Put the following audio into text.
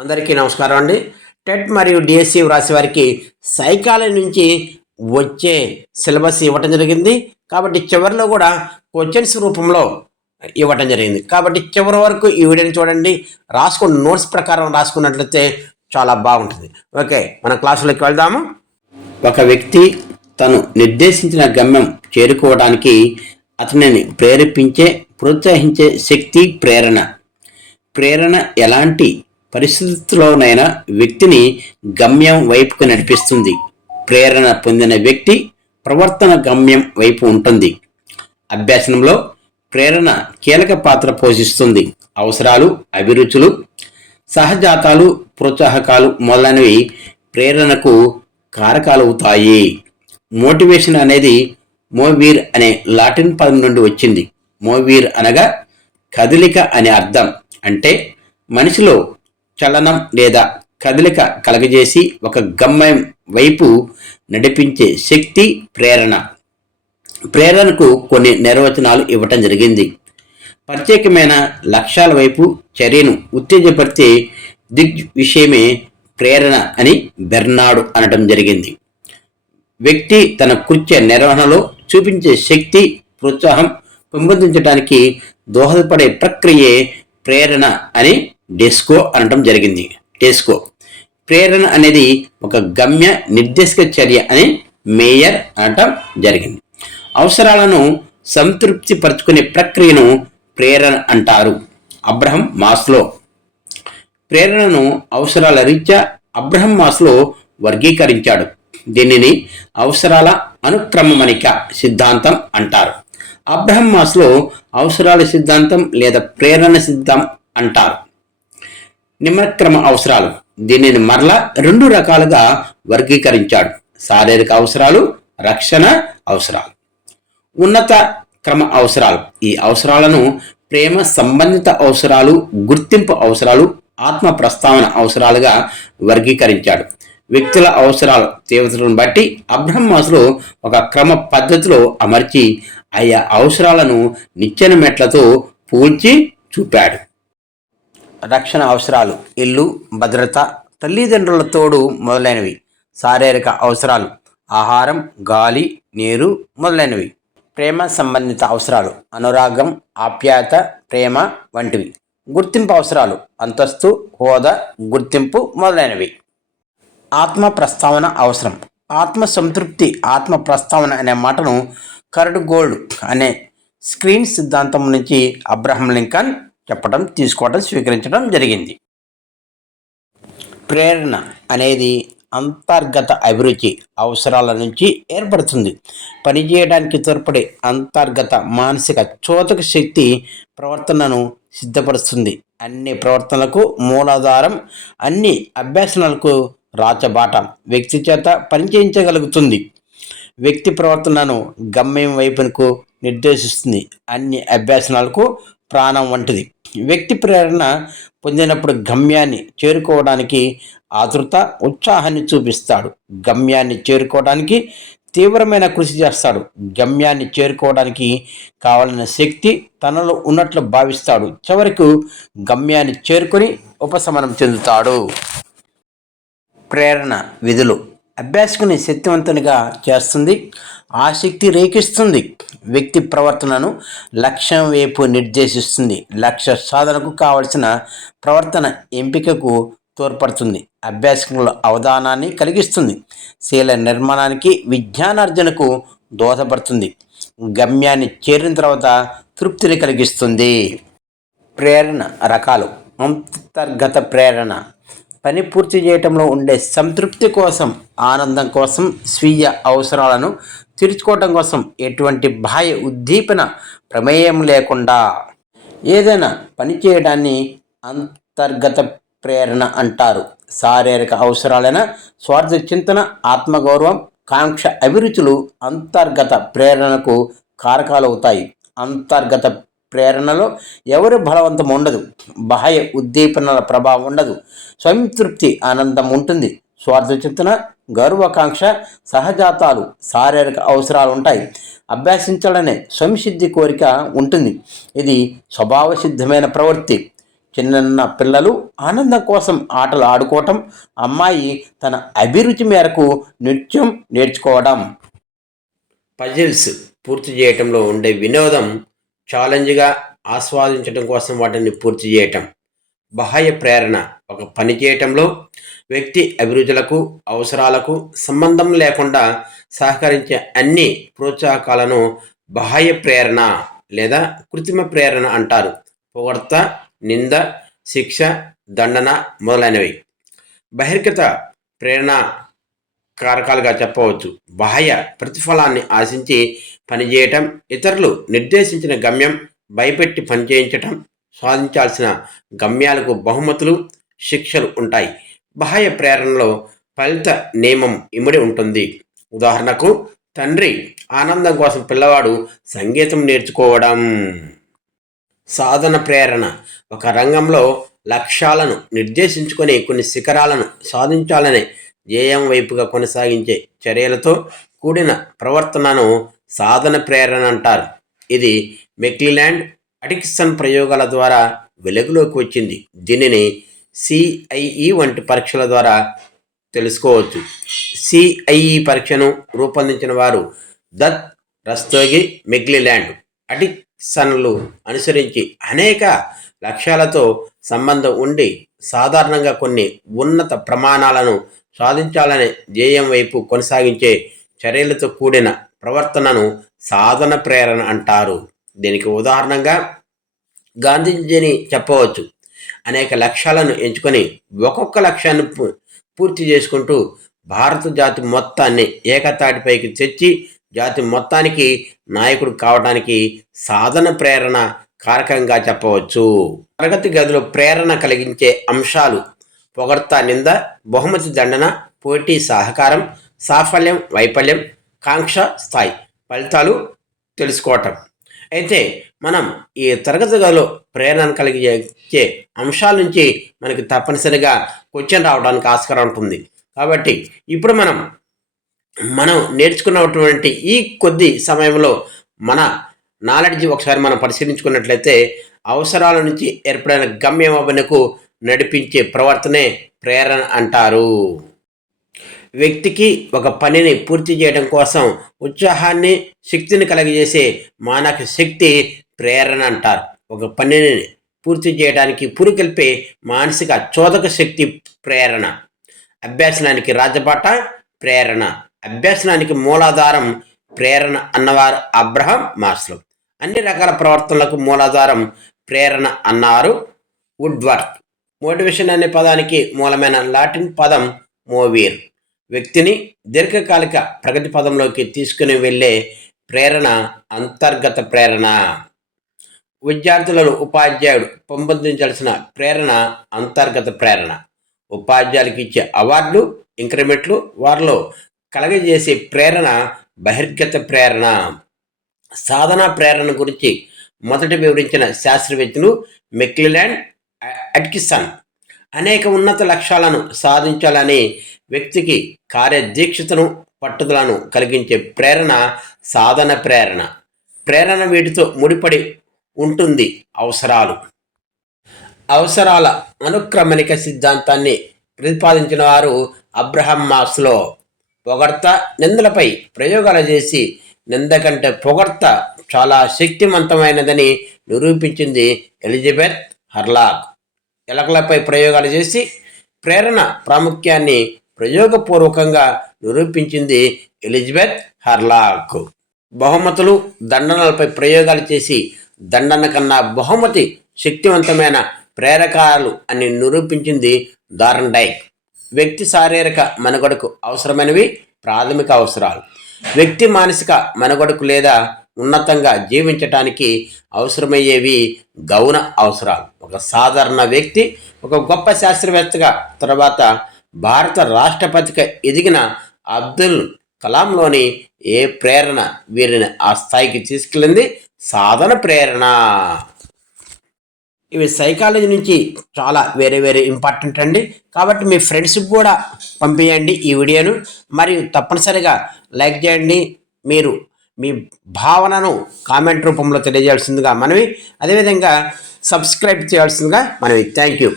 అందరికీ నమస్కారం అండి. టెట్ మరియు డిఎస్సి వ్రాసే వారికి సైకాలజీ నుంచి వచ్చే సిలబస్ ఇవ్వటం జరిగింది. కాబట్టి చివరిలో కూడా క్వశ్చన్స్ రూపంలో ఇవ్వటం జరిగింది. కాబట్టి చివరి వరకు ఈ వీడియోని చూడండి. రాసుకున్న నోట్స్ ప్రకారం రాసుకున్నట్లయితే చాలా బాగుంటుంది. ఓకే మన క్లాసులోకి వెళ్దాము. ఒక వ్యక్తి తను నిర్దేశించిన గమ్యం చేరుకోవడానికి అతనిని ప్రేరేపించే ప్రోత్సహించే శక్తి ప్రేరణ. ప్రేరణ ఎలాంటి పరిస్థితుల్లోనైనా వ్యక్తిని గమ్యం వైపుకు నడిపిస్తుంది. ప్రేరణ పొందిన వ్యక్తి ప్రవర్తన గమ్యం వైపు ఉంటుంది. అభ్యాసనంలో ప్రేరణ కీలక పాత్ర పోషిస్తుంది. అవసరాలు అభిరుచులు సహజాతాలు ప్రోత్సాహకాలు మొదలైనవి ప్రేరణకు కారకాలవుతాయి. మోటివేషన్ అనేది మోవీర్ అనే లాటిన్ పదం నుండి వచ్చింది. మోవీర్ అనగా కదలిక అనే అర్థం. అంటే మనిషిలో చలనం లేదా కదలిక కలగజేసి ఒక గమ్యం వైపు నడిపించే శక్తి ప్రేరణ. ప్రేరణకు కొన్ని నిర్వచనాలు ఇవ్వటం జరిగింది. ప్రత్యేకమైన లక్ష్యాల వైపు చర్యను ఉత్తేజపరిచే దిగ్ విషయమే ప్రేరణ అని బెర్నాడు అనడం జరిగింది. వ్యక్తి తన కృత్య నిర్వహణలో చూపించే శక్తి ప్రోత్సాహం పెంపొందించడానికి దోహదపడే ప్రక్రియే ప్రేరణ అని డెస్కో అనడం జరిగింది. డెస్కో. ప్రేరణ అనేది ఒక గమ్య నిర్దేశక చర్య అని మేయర్ అనటం జరిగింది. అవసరాలను సంతృప్తి పరుచుకునే ప్రక్రియను ప్రేరణ అంటారు. Abraham Maslow. ప్రేరణను అవసరాల రీత్యా అబ్రహం మాస్లో వర్గీకరించాడు. దీనిని అవసరాల అనుక్రమమణిక సిద్ధాంతం అంటారు. అబ్రహం మాస్లో అవసరాల సిద్ధాంతం లేదా ప్రేరణ సిద్ధం అంటారు. నిమ్నక్రమ అవసరాలు. దీనిని మరలా రెండు రకాలుగా వర్గీకరించాడు. శారీరక అవసరాలు రక్షణ అవసరాలు. ఉన్నత క్రమ అవసరాలు. ఈ అవసరాలను ప్రేమ సంబంధిత అవసరాలు గుర్తింపు అవసరాలు ఆత్మ ప్రస్తావన అవసరాలుగా వర్గీకరించాడు. వ్యక్తుల అవసరాల తీవ్రతను బట్టి అబ్రహ్మాసులు ఒక క్రమ పద్ధతిలో అమర్చి ఆయా అవసరాలను నిచ్చెన మెట్లతో పూల్చి చూపాడు. రక్షణ అవసరాలు ఇల్లు భద్రత తల్లిదండ్రుల తోడు మొదలైనవి శారీరక అవసరాలు ఆహారం గాలి నీరు మొదలైనవి ప్రేమ సంబంధిత అవసరాలు అనురాగం ఆప్యాయత ప్రేమ వంటివి. గుర్తింపు అవసరాలు అంతస్తు హోదా గుర్తింపు మొదలైనవి. ఆత్మ ప్రస్తావన అవసరం. ఆత్మ సంతృప్తి ఆత్మ ప్రస్తావన అనే మాటను కరడు గోల్డ్ అనే స్క్రీన్ సిద్ధాంతం నుంచి అబ్రహం లింకన్ చెప్పడం తీసుకోవడం స్వీకరించడం జరిగింది. ప్రేరణ అనేది అంతర్గత అభిరుచి అవసరాల నుంచి ఏర్పడుతుంది. పనిచేయడానికి తోడ్పడే అంతర్గత మానసిక చోతక శక్తి ప్రవర్తనను సిద్ధపరుస్తుంది. అన్ని ప్రవర్తనలకు మూలాధారం అన్ని అభ్యాసనలకు రాచబాట వ్యక్తి చేత పనిచేయించగలుగుతుంది వ్యక్తి ప్రవర్తనను గమ్యం వైపునకు నిర్దేశిస్తుంది. అన్ని అభ్యాసనాలకు ప్రాణం వంటిది. వ్యక్తి ప్రేరణ పొందినప్పుడు గమ్యాన్ని చేరుకోవడానికి ఆతృత ఉత్సాహాన్ని చూపిస్తాడు. గమ్యాన్ని చేరుకోవడానికి తీవ్రమైన కృషి చేస్తాడు. గమ్యాన్ని చేరుకోవడానికి కావలసిన శక్తి తనలో ఉన్నట్లు భావిస్తాడు. చివరకు గమ్యాన్ని చేరుకొని ఉపశమనం చెందుతాడు. ప్రేరణ విధులు. అభ్యాసకుని శక్తివంతునిగా చేస్తుంది ఆసక్తి రేకిస్తుంది వ్యక్తి ప్రవర్తనను లక్ష్యం వైపు నిర్దేశిస్తుంది. లక్ష్య సాధనకు కావలసిన ప్రవర్తన ఎంపికకు తోడ్పడుతుంది. అభ్యాసకుల అవధానాన్ని కలిగిస్తుంది. శీల నిర్మాణానికి విజ్ఞానార్జనకు దోహదపడుతుంది. గమ్యాన్ని చేరిన తర్వాత తృప్తిని కలిగిస్తుంది. ప్రేరణ రకాలు. అంతర్గత ప్రేరణ. పని పూర్తి చేయటంలో ఉండే సంతృప్తి కోసం ఆనందం కోసం స్వీయ అవసరాలను తీర్చుకోవటం కోసం ఎటువంటి బాహ్య ఉద్దీపన ప్రమేయం లేకుండా ఏదైనా పని చేయడాన్ని అంతర్గత ప్రేరణ అంటారు. శారీరక అవసరాలైన స్వార్థ చింతన ఆత్మగౌరవం కాంక్ష అభిరుచులు అంతర్గత ప్రేరణకు కారకాలవుతాయి. అంతర్గత ప్రేరణలో ఎవరి బలవంతం ఉండదు. బాహ్య ఉద్దీపనల ప్రభావం ఉండదు. స్వయంతృప్తి ఆనందం ఉంటుంది. స్వార్థ చింతన గౌరవాకాంక్ష సహజాతాలు శారీరక అవసరాలు ఉంటాయి. అభ్యసించాలనే సంసిద్ధి కోరిక ఉంటుంది. ఇది స్వభావసిద్ధమైన ప్రవృత్తి. చిన్న పిల్లలు ఆనందం కోసం ఆటలు ఆడుకోవటం అమ్మాయి తన అభిరుచి మేరకు నృత్యం నేర్చుకోవడం. పజిల్స్ పూర్తి చేయటంలో ఉండే వినోదం ఛాలెంజ్గా ఆస్వాదించడం కోసం వాటిని పూర్తి చేయటం. బాహ్య ప్రేరణ. ఒక పని చేయటంలో వ్యక్తి అభిరుచులకు అవసరాలకు సంబంధం లేకుండా సహకరించే అన్ని ప్రోత్సాహకాలను బాహ్య ప్రేరణ లేదా కృత్రిమ ప్రేరణ అంటారు. పొగడ్త నింద శిక్ష దండన మొదలైనవి. బహిర్గత ప్రేరణ కారకాలుగా చెప్పవచ్చు. బాహ్య ప్రతిఫలాన్ని ఆశించి పనిచేయటం ఇతరులు నిర్దేశించిన గమ్యం భయపెట్టి పనిచేయించటం సాధించాల్సిన గమ్యాలకు బహుమతులు శిక్షలు ఉంటాయి. బాహ్య ప్రేరణలో ఫలిత నియమం ఇమిడి ఉంటుంది. ఉదాహరణకు తండ్రి ఆనందం కోసం పిల్లవాడు సంగీతం నేర్చుకోవడం. సాధన ప్రేరణ. ఒక రంగంలో లక్ష్యాలను నిర్దేశించుకొని కొన్ని శిఖరాలను సాధించాలనే ధ్యేయం వైపుగా కొనసాగించే చర్యలతో కూడిన ప్రవర్తనను సాధన ప్రేరణ అంటారు. ఇది మెక్లిలాండ్ అడిక్సన్ ప్రయోగాల ద్వారా వెలుగులోకి వచ్చింది. దీనిని సిఐఈ వంటి పరీక్షల ద్వారా తెలుసుకోవచ్చు. సిఐఈ పరీక్షను రూపొందించిన వారు దత్ రస్తోగి మెగ్లిలాండ్ అడిక్షన్లు అనుసరించి అనేక లక్ష్యాలతో సంబంధం ఉండి సాధారణంగా కొన్ని ఉన్నత ప్రమాణాలను సాధించాలనే ధ్యేయం వైపు కొనసాగించే చర్యలతో కూడిన ప్రవర్తనను సాధన ప్రేరణ అంటారు. దీనికి ఉదాహరణగా గాంధీజీని చెప్పవచ్చు. అనేక లక్ష్యాలను ఎంచుకొని ఒక్కొక్క లక్ష్యాన్ని పూర్తి చేసుకుంటూ భారత జాతి మొత్తాన్ని ఏకతాటిపైకి తెచ్చి జాతి మొత్తానికి నాయకుడు కావడానికి సాధన ప్రేరణ కారకంగా చెప్పవచ్చు. తరగతి గదిలో ప్రేరణ కలిగించే అంశాలు పొగడ్త నింద బహుమతి దండన పోటీ సహకారం సాఫల్యం వైఫల్యం కాంక్ష స్థాయి ఫలితాలు తెలుసుకోవటం. అయితే మనం ఈ తరగతి గదిలో ప్రేరణ కలిగించే అంశాల నుంచి మనకి తప్పనిసరిగా క్వశ్చన్ రావడానికి ఆస్కారం ఉంటుంది. కాబట్టి ఇప్పుడు మనం మనం నేర్చుకున్నటువంటి ఈ కొద్ది సమయంలో మన నాలెడ్జ్ ఒకసారి మనం పరిశీలించుకున్నట్లయితే అవసరాల నుంచి ఏర్పడిన గమ్యమవనకు నడిపించే ప్రవర్తనే ప్రేరణ అంటారు. వ్యక్తికి ఒక పనిని పూర్తి చేయడం కోసం ఉత్సాహాన్ని శక్తిని కలగజేసే మానక శక్తి ప్రేరణ అంటారు. ఒక పనిని పూర్తి చేయడానికి పురికొల్పే మానసిక చోదక శక్తి ప్రేరణ. అభ్యాసనానికి రాజబాట ప్రేరణ. అభ్యాసనానికి మూలాధారం ప్రేరణ అన్నవారు అబ్రహం మాస్లో. అన్ని రకాల ప్రవర్తనలకు మూలాధారం ప్రేరణ అన్నారు వుడ్వర్త్. మోటివేషన్ అనే పదానికి మూలమైన లాటిన్ పదం మోవీర్. వ్యక్తిని దీర్ఘకాలిక ప్రగతి పదంలోకి తీసుకుని వెళ్ళే ప్రేరణ అంతర్గత ప్రేరణ. విద్యార్థులను ఉపాధ్యాయుడు పెంపొందించాల్సిన ప్రేరణ అంతర్గత ప్రేరణ. ఉపాధ్యాయులకు ఇచ్చే అవార్డులు ఇంక్రిమెంట్లు వారిలో కలగజేసే ప్రేరణ బహిర్గత ప్రేరణ. సాధన ప్రేరణ గురించి మొదట వివరించిన శాస్త్రవేత్తలు మెక్లిలాండ్ అట్కిసన్ అనేక ఉన్నత లక్ష్యాలను సాధించాలని వ్యక్తికి కార్యదీక్షతను పట్టుదలను కలిగించే ప్రేరణ సాధన ప్రేరణ. ప్రేరణ వీటితో ముడిపడి ఉంటుంది అవసరాలు. అవసరాల అనుక్రమణిక సిద్ధాంతాన్ని ప్రతిపాదించిన వారు అబ్రహం మాస్లో. పొగడ్త నిందలపై ప్రయోగాలు చేసి నింద కంటే పొగడ్త చాలా శక్తివంతమైనదని నిరూపించింది ఎలిజబెత్ హర్లాక్. ఎలకలపై ప్రయోగాలు చేసి ప్రేరణ ప్రాముఖ్యాన్ని ప్రయోగపూర్వకంగా నిరూపించింది ఎలిజబెత్ హర్లాక్. బహుమతులు దండనలపై ప్రయోగాలు చేసి దండన కన్నా బహుమతి శక్తివంతమైన ప్రేరకాలు అని నిరూపించింది దారండైక్ వ్యక్తి శారీరక మనుగడకు అవసరమైనవి ప్రాథమిక అవసరాలు. వ్యక్తి మానసిక మనుగడకు లేదా ఉన్నతంగా జీవించటానికి అవసరమయ్యేవి గౌణ అవసరాలు. ఒక సాధారణ వ్యక్తి ఒక గొప్ప శాస్త్రవేత్తగా తర్వాత భారత రాష్ట్రపతిగా ఎదిగిన అబ్దుల్ కలాంలోని ఏ ప్రేరణ వీరిని ఆ స్థాయికి తీసుకెళ్ళింది? సాధన ప్రేరణ. ఇవి సైకాలజీ నుంచి చాలా వేరే వేరే ఇంపార్టెంట్ అండి. కాబట్టి మీ ఫ్రెండ్స్కి కూడా పంపించండి ఈ వీడియోను. మరియు తప్పనిసరిగా లైక్ చేయండి. మీరు మీ భావనను కామెంట్ రూపంలో తెలియజేయాల్సిందిగా మనవి. అదేవిధంగా సబ్స్క్రైబ్ చేయాల్సిందిగా మనవి. Thank you